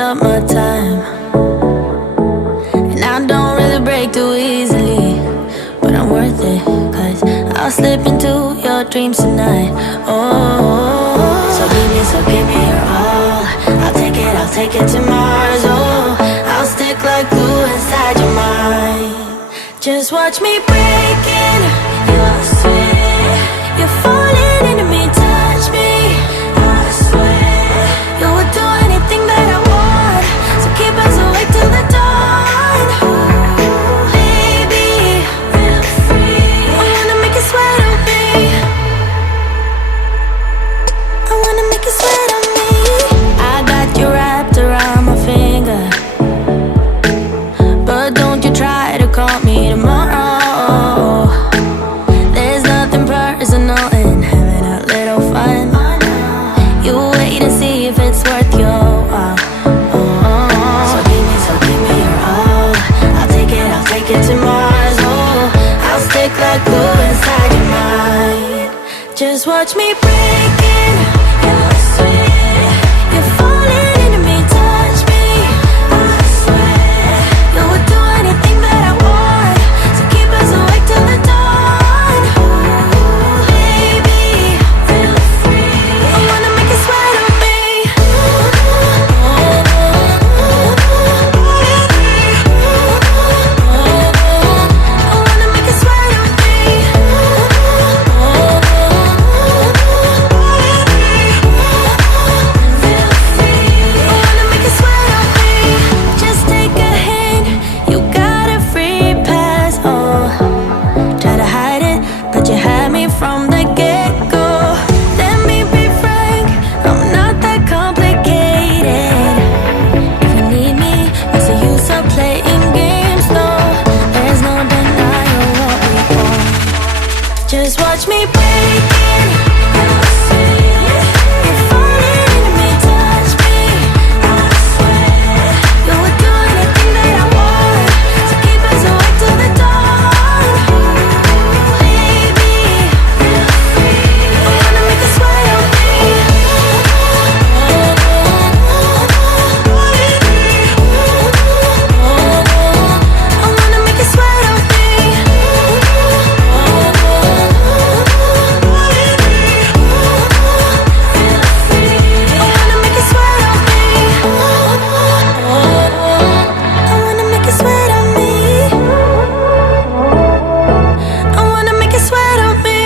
up my time. And I don't really break too easily, but I'm worth it, cause I'll slip into your dreams tonight. Oh, so give me your all. I'll take it to Mars. Oh, I'll stick like glue inside your mind. Just watch me break in. You're sweet. You're falling into me, touch me. I swear you would do anything that I want. So keep us awake till the dawn. Ooh, baby, feel free. I wanna make you sweat on me. I wanna make you sweat on me. I got you wrapped around my finger, but don't you try to call me tomorrow. There's nothing personal in having a little fun. You wait and see if it's worth your while. So give me your all. I'll take it to Mars. Oh, I'll stick like glue inside your mind. Just watch me break in. You're sweet. You're falling into me, touch me. I swear you would do anything that I want. So keep us awake till the dawn. Ooh, baby, feel free. I wanna make you sweat on me. I wanna make you sweat on me. Feel free. I wanna make you sweat on me. Just take a hint, you got a free pass. Oh, try to hide it, but you had me from the get-go. Let me be frank, I'm not that complicated. If you need me, what's the use of playing games? No, there's no denying what we want. Just watch me break in. You're sweet. You're falling into me, touch me. I swear you would do anything that I want. So keep us awake till the dawn. Ooh, baby, feel free. I wanna make you sweat on me. I wanna make you sweat on me. Feel free. I wanna make you sweat on me. I wanna make you sweat on me. I wanna make you sweat on me.